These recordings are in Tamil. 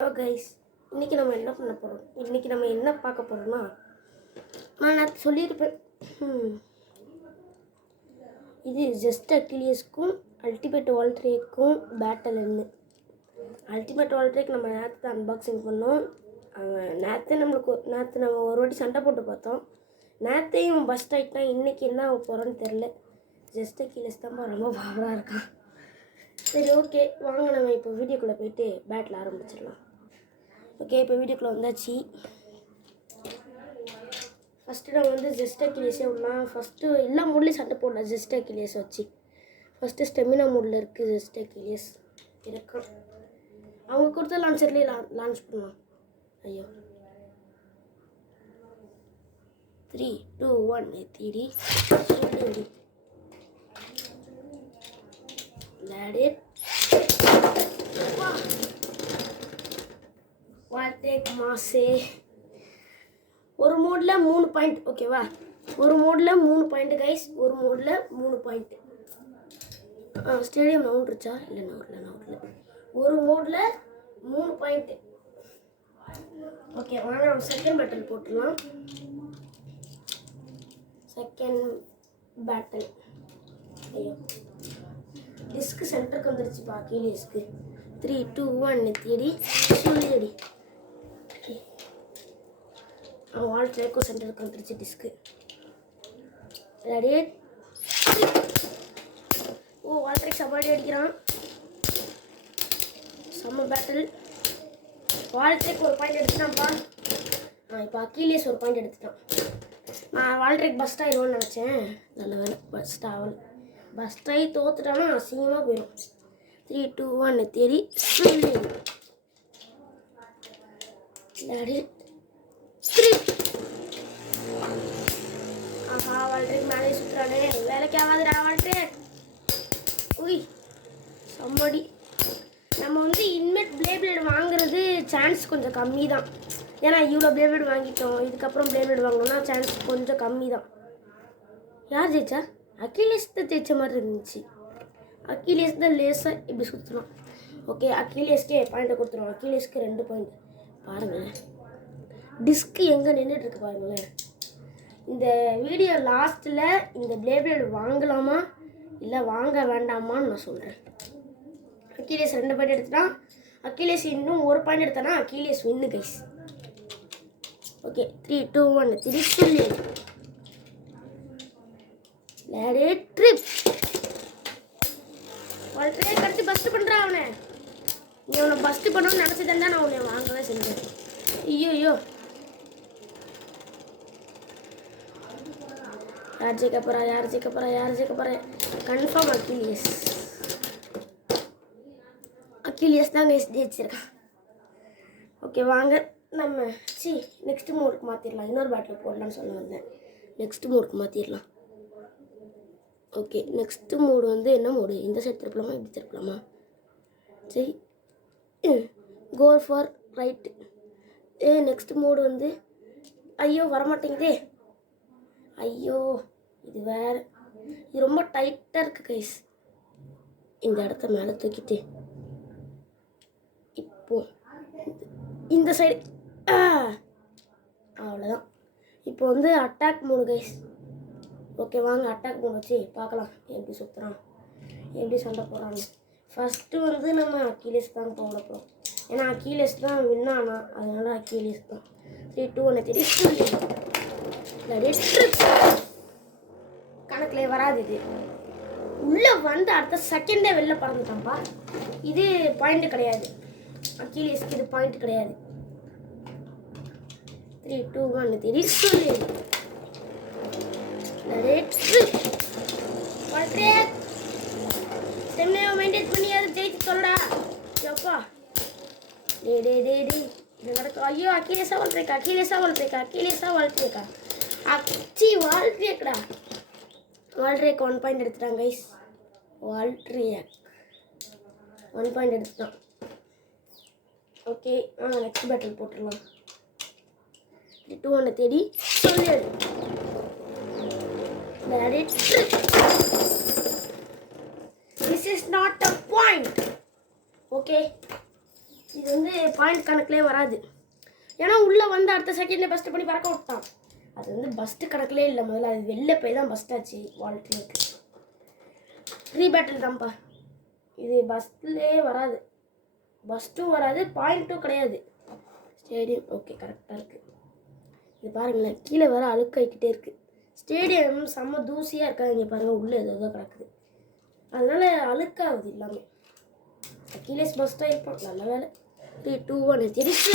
ஹலோ கைஸ், இன்றைக்கி நம்ம என்ன பண்ண போகிறோம்? இன்றைக்கி நம்ம என்ன பார்க்க போகிறோம்னா, நான் சொல்லியிருப்பேன், இது ஜஸ்ட் அக்கிலியஸ்க்கும் அல்டிமேட் வால்ட்ரேக்கும் பேட்டல்னு. அல்டிமேட் வால்ட்ரேக் நம்ம நேற்று தான் அன்பாக்சிங் பண்ணோம். நேற்று நம்ம ஒரு வாட்டி சண்டை போட்டு பார்த்தோம். நேற்றையும் பஸ்ட் ஆகிட்டா இன்றைக்கி என்ன ஆக போகிறோன்னு தெரில. ஜஸ்ட் அக்கிலியஸ் தான் ரொம்ப பவராக இருக்கான். சரி, ஓகே, வாங்க நம்ம இப்போ வீடியோக்குள்ளே போயிட்டு பேட்டில் ஆரம்பிச்சிடலாம். ஓகே, இப்போ வீடியோக்குள்ளே வந்தாச்சு. ஃபஸ்ட்டு நம்ம ஜஸ்ட் அக்கிலியஸே விடலாம். ஃபஸ்ட்டு எல்லா மூட்லேயும் சண்டை போடலாம் ஜஸ்ட் அக்கிலியஸ் வச்சு. ஃபஸ்ட்டு ஸ்டெமினா மூடில் இருக்குது ஜஸ்ட் அக்கிலியஸ் இருக்கும். அவங்க கொடுத்த லான்ச்சர்லேயே லான்ச் பண்ணலாம். ஐயோ, 3, 2, 1 தேடி சொல்லி வால்டேக் மாசே. ஒரு மோடில் 3 பாயிண்ட். ஓகேவா? ஒரு மோடில் 3 பாயிண்ட் கைஸ். ஒரு மோடில் 3 பாயிண்ட். ஸ்டேடியம் நவுண்டுருச்சா? இல்லை, நவுடல. ஒரு மோடில் 3 பாயிண்ட். ஓகே, வாங்க நம்ம செகண்ட் பேட்டில் போட்டுடலாம். Second battle. ஐயோ, டிஸ்க்கு சென்டருக்கு வந்துருச்சுப்பா. அக்கிலியஸ்க்கு 3, 2, 1 தேடி சொல்லிடி. வால்ட்ரேக்கும் சென்டருக்கு வந்துருச்சு டிஸ்க்கு. ரெடி? ஓ, வால்ட்ரேக் சபாடி அடிக்கிறான். செம்ம பேட்டில். வால்ட்ரேக் ஒரு பாயிண்ட் எடுத்துட்டான்ப்பா. இப்போ அக்கிலியஸ் ஒரு பாயிண்ட் எடுத்துட்டான். நான் வால்ட்ரேக் பஸ்ட் ஆயிடுவோன்னு நினச்சேன். நல்ல வேலை பஸ்ட் ஆகல. பஸ்ட் ஆகி தோத்துட்டானா அசிங்கமாக போயிடும். 3, 2, 1 தேடி சொல்லி. ஆஹா, வால்ட்ரேக் மேலே சுற்றுறானே. வேலைக்கு ஆகாதுடா வால்ட்ரேக். உய், சம்மடி. நம்ம இன்மெட் பிளேபிளேட் வாங்குறது சான்ஸ் கொஞ்சம் கம்மி தான். ஏன்னா இவ்வளோ பிளேபிளேட் வாங்கிட்டோம். இதுக்கப்புறம் பிளேபிளேட் வாங்கணும்னா சான்ஸ் கொஞ்சம் கம்மி தான். யார் ஜெயிச்சா? அக்கிலியஸ் தான் ஜெயிச்ச மாதிரி இருந்துச்சு. அக்கிலியஸ் தான் லேசாக இப்படி சுற்றணும். ஓகே, அக்கிலியஸ்க்கே பாயிண்ட்டை கொடுத்துருவோம். அக்கிலியஸ்க்கு 2 பாயிண்ட். பாருங்களேன், டிஸ்க்கு எங்கே நின்றுட்டுருக்கு பாருங்களேன். இந்த வீடியோ லாஸ்ட்டில் இந்த பிளேபிளேட் வாங்கலாமா இல்லை வாங்க வேண்டாமான்னு நான் சொல்கிறேன். அக்கிலியஸ் 2 பாயிண்ட் எடுத்துட்டான். அக்கிலியஸ் இன்னும் 1 பாயிண்ட் எடுத்தானா அக்கிலியஸ் வின்னு கைஸ். ஓகே, 3, 2, 1 திருப்பி சொல்லி ட்ரிப். வால்ட்ரேக் கட்டி பஸ்ட் பண்ணுறான் அவனை. நீ அவனை பஸ்ட் பண்ணணும்னு நினச்சிதான் நான் அவனை வாங்கவே செஞ்சேன். ஐயோ, யார் ஜெயிக்க போகிறா? கன்ஃபார்ம் அக்கிலியஸ் தான் கைஸ் ஜெயிச்சிருக்கான். ஓகே, வாங்க நம்ம நெக்ஸ்ட் மோடுக்கு மாற்றிடலாம். இன்னொரு பேட்டில் போடலான்னு சொல்ல வந்தேன். நெக்ஸ்ட் மோடுக்கு மாற்றிடலாம். ஓகே, நெக்ஸ்ட் மோடு என்ன மோடு? இந்த சைடு திருப்பலாமா இப்படி திருப்பலாமா? சரி, go for right. Next mode ஐயோ வரமாட்டேங்குதே. ஐயோ, இது வேறு. இது ரொம்ப டைட்டாக இருக்குது கைஸ். இந்த இடத்த மேலே தூக்கிட்டு இப்போ இந்த சைடு அவ்வளோதான். இப்போ அட்டாக் மோடு கைஸ். ஓகே, வாங்க அட்டாக் மோடு வச்சு பார்க்கலாம் எப்படி சுற்றுறான், எப்படி சண்டை போடுறான்னு. ஃபஸ்ட்டு நம்ம அக்கிலியஸ் தான் போட போகிறோம். ஏன்னா அக்கிலியஸ் தான் வின் ஆனா, அதனால அக்கிலியஸ் தான். 3, 2, 1 தேடி சொல்லி கணக்கில் வராது. இது உள்ளே அடுத்த செகண்டே வெளில பறந்துட்டான்ப்பா. இது பாயிண்ட் கிடையாது. அக்கிலியஸ்க்கு இது பாயிண்ட் கிடையாது. 3, 2, 1 தேடி சொல்லி மெயின்டைன் பண்ணி அதை ஜெயிச்சு சொல்லடா. எப்பா இது நடக்கும். ஐயோ, அக்கிலியஸா வால்ட்ரேக்கா வால்ட்ரேக்கடா. வால்ட்ரேக் 1 பாயிண்ட் எடுத்துட்டான் கைஸ். வால்ட்ரேக் 1 பாயிண்ட் எடுத்துட்டான். ஓகே, நெக்ஸ்ட் பேட்டில் போட்டுடலாம். 2, 1 தேடி சொல்லிடு. This is not a point. Okay, இது வந்து பாயிண்ட் கணக்குலேயே வராது. ஏன்னா உள்ளே வந்து அடுத்த செகண்டில் பஸ்ட்டு பண்ணி பறக்க விட்டான். அது வந்து பஸ்ட்டு கணக்குலேயே இல்லை. முதல்ல அது வெளில போய் தான் பஸ்ட் ஆச்சு. வால்ட்ரேக்கு ரீபேட்டில் தான்ப்பா. இது பஸ்ட்லேயே வராது. பஸ்ட்டும் வராது, பாயிண்ட்டும் கிடையாது. ஸ்டேடியம் ஓகே கரெக்டாக இருக்குது. இது பாருங்களேன், கீழே வர அழுக்காயிக்கிட்டே இருக்குது. ஸ்டேடியம் செம்ம தூசியாக இருக்காது. இங்கே பாருங்கள், உள்ளே ஏதோ கிடக்குது. அதனால அழுக்காகுது எல்லாமே. அக்கிலேஸ் பஸ்ட்டாக இருப்பான். நல்ல வேலை. 3, 2, 1 தெரிச்சு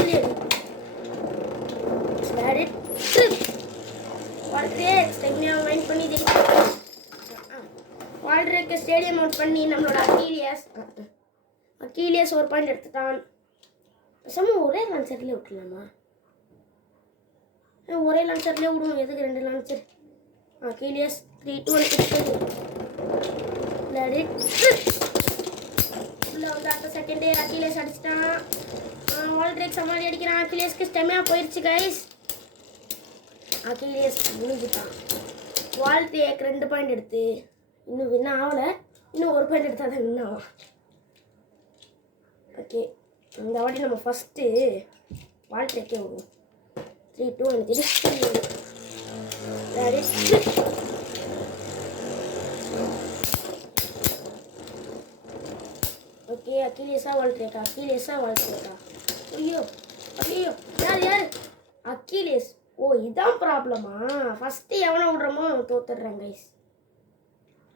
வால்ட்ரேக் ஸ்டெமினா மைண்ட் பண்ணி வால்ட்ரேக்கு ஸ்டேடியம் அவுட் பண்ணி நம்மளோட அக்கீலியஸ் ஒரு பாயிண்ட் எடுத்துட்டான். பேசாம ஒரே லான்ச்சர்லேயே விட்டுலாமா? ஒரே லான்ச்சர்லேயே விடுவோம். எதுக்கு 2 லான்ச்சர்? அக்கீலியஸ் 3, 2 உள்ள வந்து அடுத்த செகண்டே அக்கீலியஸ் அடிச்சிட்டான். வால்ட்ரேக் சமாளி அடிக்கிறான். அக்கீலியஸ்க்கு ஸ்டெமினா போயிடுச்சு கைஸ். அக்கீலியஸ் முடிஞ்சுட்டான். வால்ட்ரேக் 2 பாயிண்ட் எடுத்து இன்னும் வின் ஆகலை. இன்னும் ஒரு பாயிண்ட் எடுத்தால் தான் வின் ஆகும். ஓகே, இந்த வாட்டி நம்ம ஃபஸ்ட்டு வால்ட்ரேக்கே விடுவோம். 3, 2 ஓகே. அக்கீலியஸா வால்ட்ரேக்கா? ஐயோ யார் அக்கீலியஸ். ஓ, இதான் ப்ராப்ளமா? ஃபஸ்ட்டு எவனை விடுறோமோ தோத்துடுறேன் கைஸ்.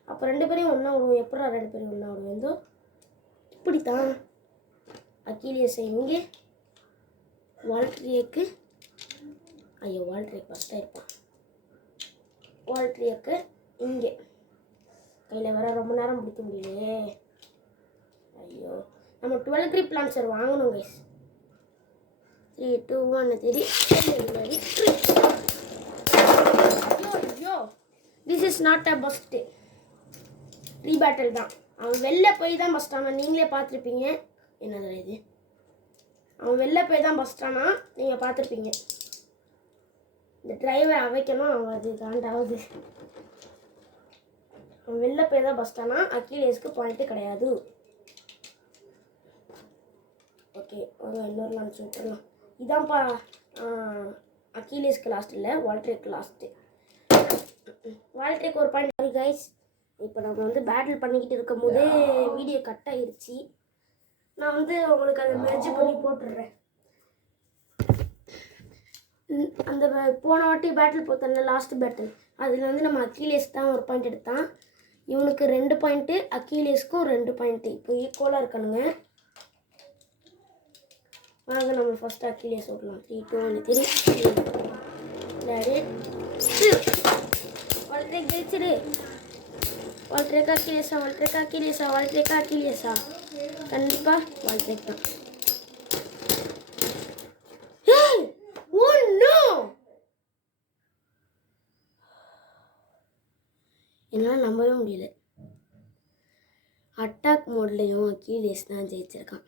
அப்போ 2 பேரையும் ஒன்றா விடுவோம். எப்படா 2 பேரையும் ஒன்றா விடுவோம்? எந்தோ இப்படித்தான். அக்கீலியஸை இங்கே, வால்ட்ரேக்கு ஐயோ வால்ட்ரேக் ஃபஸ்ட்டாக இருப்பான். வால்ட்ரேக்கு இங்கே கையில் வர ரொம்ப நேரம் பிடிக்க முடியலையே. ஐயோ, நம்ம 12 கிரிப் லான்ச்சர் வாங்கணும் கைஸ். 3, 2, 1 ஐயோ this is not a burst. ரீபேட்டில் தான். அவன் வெளில போய் தான் பஸ்டானா. நீங்களே பார்த்துருப்பீங்க. என்னது இது? அவன் வெளில போய் தான் பஸ்டானா. நீங்கள் பார்த்துருப்பீங்க. இந்த டிரைவர் அவைக்கணும். அவன் அது காண்டாவது. அவன் வெளில போய் தான் பஸ்டானா. அக்கீலியஸ்க்கு பாயிண்ட்டு கிடையாது. ஓகே, இன்னொரு லான்ச் விட்டுடலாம். இதான்ப்பா அக்கீலியஸ்க்கு லாஸ்ட் இல்லை, வால்ட்ரேக்கு லாஸ்ட்டு. வால்ட்ரேக்கு ஒரு பாயிண்ட் கைஸ். இப்போ நம்ம வந்து பேட்டில் பண்ணிக்கிட்டு இருக்கும் போதே வீடியோ கட் ஆகிருச்சு. நான் வந்து உங்களுக்கு அதை மெர்ஜ் பண்ணி போட்டுடுறேன். அந்த போன வாட்டி பேட்டில் போத்தல, லாஸ்ட் பேட்டில், அதில் வந்து நம்ம அக்கீலியஸ் தான் ஒரு பாயிண்ட் எடுத்தான். இவனுக்கு 2 பாயிண்ட்டு, அக்கீலியஸ்க்கும் 2 பாயிண்ட்டு. இப்போ ஈக்குவலாக இருக்கணுங்க. வாங்க நம்ம ஃபஸ்ட்டு அக்கீலியஸ் ஓட்டலாம். 3, 2, 1 வால்ட்ரேக் ஜெயிச்சிடு. வால்ட்ரேக்கா அக்கீலியஸா? கண்டிப்பாக வால்ட்ரேக் தான். என்னால் நம்பவே முடியல. அட்டாக் மோட்லேயும் அக்கீலியஸ் தான் ஜெயிச்சிருக்கான்.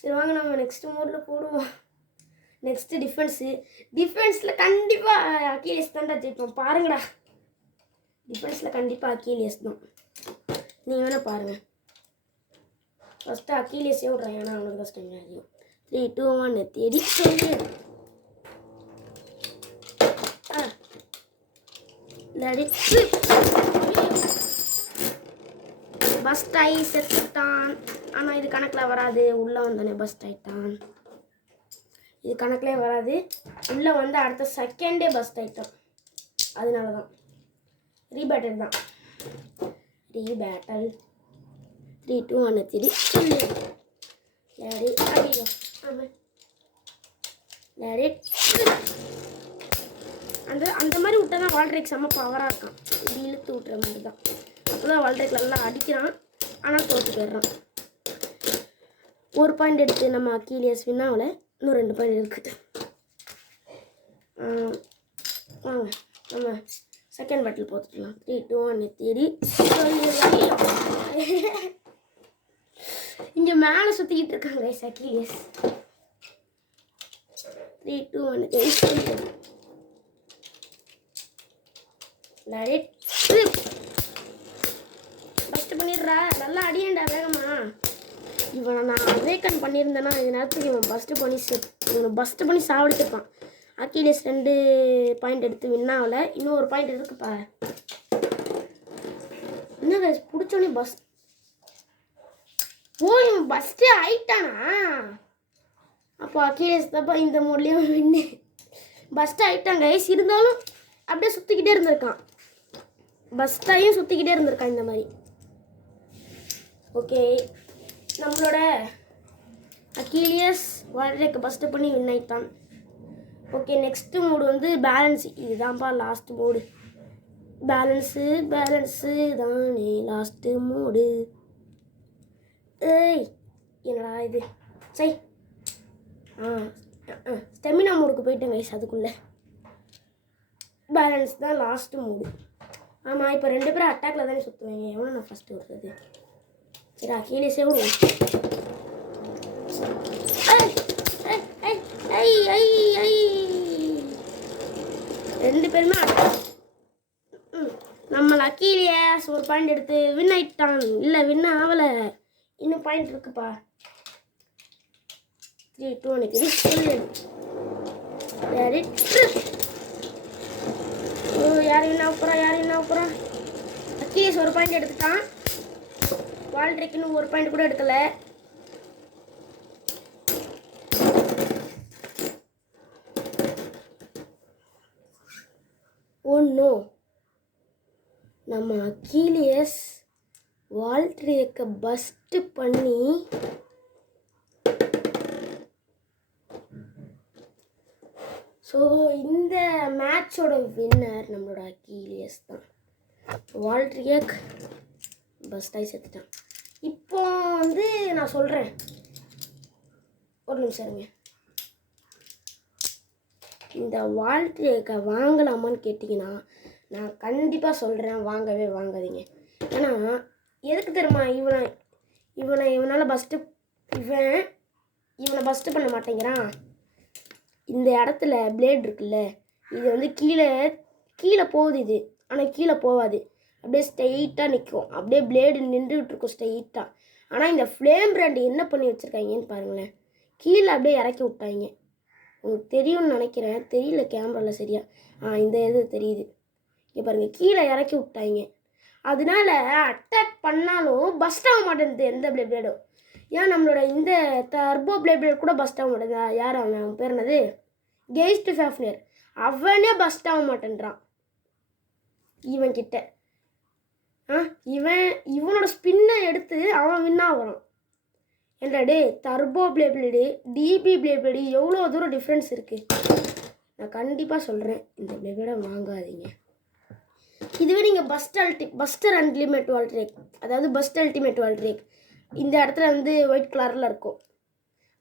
சரி வாங்க நம்ம நெக்ஸ்ட் மோடில் போடுவோம். நெக்ஸ்ட்டு டிஃபென்ஸில் கண்டிப்பாக அக்கீலியஸ் தான்டா ஜெயிப்போம். பாருங்கடா, டிஃபென்ஸில் கண்டிப்பாக அக்கீலியஸ் தான். நீங்கள் வேணால் பாருங்கள். ஃபஸ்ட்டு அக்கீலியஸே விட்றேன். ஏன்னா அவனுக்கு ஃபஸ்ட் டைம் அதிகம். 3, 2, 1 தேடி சொல்லு. பஸ்ட் ஆகி செத்துட்டான். ஆனால் இது கணக்கில் வராது. உள்ளே வந்தானே பஸ்ட் ஆகிட்டான். இது கணக்கிலே வராது. உள்ளே வந்து அடுத்த செகண்டே பஸ்ட் ஆகிட்டான். அதனால தான் ரீபேட்டில் தான். ரீபேட்டல் 3, 2, 1 தேடி சொல்லு. லேடி ஐயோ ஆமாம் லேடி. அந்த மாதிரி விட்டா தான் வால்ட்ரேக் செம்ம பவராக இருக்கான். இப்படி இழுத்து விட்டுற மாதிரி தான். அப்போ தான் வால்ட்ரேக் நல்லா அடிக்கிறான். ஆனால் தோற்று போயிடுறான். ஒரு பாயிண்ட் எடுத்து நம்ம அக்கீலியஸ் வின்னாவில் இன்னும் 2 பாயிண்ட் இருக்குது. வாங்க நம்ம செகண்ட் பேட்டில் போட்டுக்கலாம். 3, 2, 1 தேடி இங்கே மேலே சுற்றிக்கிட்டு இருக்காங்க அக்கீலியஸ். 3, 2, 1 தேடி ஃபஸ்ட்டு பண்ணிடுறான். சொல்கிறா, நல்லா அடியேண்டா வேகமா. இவனை நான் அவேக்கன் பண்ணியிருந்தேன்னா இந்த நேரத்துக்கு இவன் பஸ்ட்டு பண்ணி சாவடிச்சிருப்பான். அக்கீலியஸ் 2 பாயிண்ட் எடுத்து வின்னாவில். இன்னும் ஒரு பாயிண்ட் இருக்குப்பா. என்ன கைஸ் பிடிச்சோன்னே இவன் பஸ்ட்டே ஆயிட்டானா? அப்போ அக்கீலியஸ் தப்பா இந்த மோட்லேயும் வின்னு பஸ்ட்டு ஆகிட்டான் கைஸ். இருந்தாலும் அப்படியே சுற்றிக்கிட்டே இருந்திருக்கான். பஸ்ட்டாயும் சுற்றிக்கிட்டே இருந்திருக்கான் இந்த மாதிரி. ஓகே, நம்மளோட அக்கீலியஸ் வால்ட்ரேக்கை பஸ்ட்டு பண்ணி வின் ஆகிட்டான். ஓகே, நெக்ஸ்ட்டு மோடு வந்து பேலன்ஸ். இதுதான்ப்பா லாஸ்ட் மோடு. பேலன்ஸு தானே லாஸ்ட்டு மோடு. ஏய் என்னடா இது சை. ஸ்டெமினா மோடுக்கு போயிட்டேன் கைஸ். அதுக்குள்ளே பேலன்ஸ் தான் லாஸ்ட்டு மூடு. ஆமாம், இப்போ 2 பேரும் அட்டாக்ல தானே சுற்றுவாங்க. எவ்வளோ நான் ஃபஸ்ட்டு வருது. சரி அக்கீலியஸே விடுவோம். ரெண்டு பேருமே நம்ம அக்கீலியஸ் ஒரு பாயிண்ட் எடுத்து வின் ஆயிட்டான். இல்லை வின் ஆகலை, இன்னும் பாயிண்ட் இருக்குப்பா. 3, 2 யார் என்ன போகிறா. அக்கீலியஸ் ஒரு பாயிண்ட் எடுத்துட்டான். வால்ட்ரேக் ஒரு பாயிண்ட் கூட எடுக்கல. நோ, நம்ம அக்கீலியஸ் வால்ட்ரேக்கை பஸ்ட்டு பண்ணி ஸோ இந்த மேட்சோட வின்னர் நம்மளோட அக்கீலியஸ் தான். வால்ட்ரேக் பஸ்டாகி செத்துட்டான். இப்போ வந்து நான் சொல்கிறேன், ஒரு நிமிஷம் இருங்க. இந்த வால்ட்ரேக்கை வாங்கலாமான்னு கேட்டிங்கன்னா நான் கண்டிப்பாக சொல்கிறேன், வாங்கவே வாங்காதீங்க. ஏன்னா எதுக்கு தெரியுமா, இவனால் இவனை பஸ்ட்டு பண்ண மாட்டேங்கிறான். இந்த இடத்துல பிளேட் இருக்குல்ல, இது வந்து கீழே போகுது இது. ஆனால் கீழே போகாது, அப்படியே ஸ்ட்ரெயிட்டாக நிற்கும். அப்படியே பிளேடு நின்றுக்கிட்டு இருக்கும் ஸ்ட்ரெயிட்டாக. ஆனால் இந்த ஃப்ளேம் பிராண்ட் என்ன பண்ணி வச்சுருக்காங்கன்னு பாருங்களேன், கீழே அப்படியே இறக்கி விட்டாங்க. உங்களுக்கு தெரியும்னு நினைக்கிறேன், தெரியல கேமராவில் சரியா. இந்த இது தெரியுது. இங்கே பாருங்கள், கீழே இறக்கி விட்டாங்க. அதனால அட்டாக் பண்ணாலும் பஸ்ட் ஆக மாட்டேங்குது எந்த பிளேடும். ஏன் நம்மளோட இந்த டர்போ பிளேட் கூட பஸ்ட் ஆக மாட்டேங்குதா? யார் அவன் பேர் என்னது, கெய்ஸ்ட் ஃபேஃப்னர், அவனே பஸ்ட் ஆக மாட்டேன்றான் இவன்கிட்ட. இவனோட ஸ்பின்னை எடுத்து அவன் வின்னா வரான். ஏன்டா டே, டர்போ பிளேடு டிபி பிளேடு எவ்வளோ தூரம் டிஃப்ரென்ஸ் இருக்குது. நான் கண்டிப்பாக சொல்கிறேன், இந்த பிளேடை வாங்காதீங்க. இதுவே நீங்கள் பஸ்டர் அன்லிமிட் வால்ட்ரேக், அதாவது பஸ்ட் அல்டிமேட் வால்ட்ரேக், இந்த இடத்துல வந்து ஒயிட் கலரில் இருக்கும்,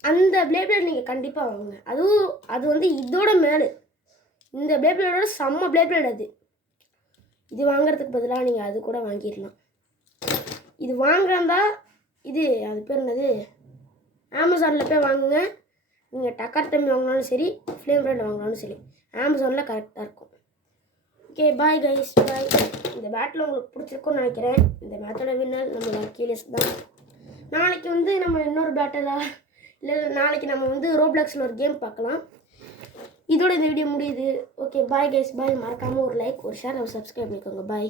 அந்த பிளேட் நீங்கள் கண்டிப்பாக வாங்குங்க. அது வந்து இதோட மேலே, இந்த பிளேடோட செம்ம பிளேட் அது. இது வாங்குறதுக்கு பதிலாக நீங்கள் அது கூட வாங்கிடலாம். இது வாங்குறதா அது பேர் என்னது, அமேசானில் போய் வாங்குங்க. நீங்கள் டக்கர் தம்பி வாங்கினாலும் சரி, ஃப்ளேம் பிராண்ட் வாங்கினாலும் சரி, அமேசானில் கரெக்டாக இருக்கும். ஓகே, பாய் கைஸ், பாய். இந்த பேட்டில் உங்களுக்கு பிடிச்சிருக்குன்னு நினைக்கிறேன். இந்த பேட்டோட வின்னர் நம்மளோட அக்கீலியஸ் தான். நாளைக்கு வந்து நம்ம இன்னொரு பேட்டலாக இல்லை, நாளைக்கு நம்ம வந்து ரோப்ளாக்ஸில் ஒரு கேம் பார்க்கலாம். இதோட இந்த வீடியோ முடியுது. ஓகே, பாய் கைஸ், பாய். மறக்காமல் ஒரு லைக், ஒரு ஷேர், ஒரு சப்ஸ்கிரைப் பண்ணிக்கோங்க. பாய்.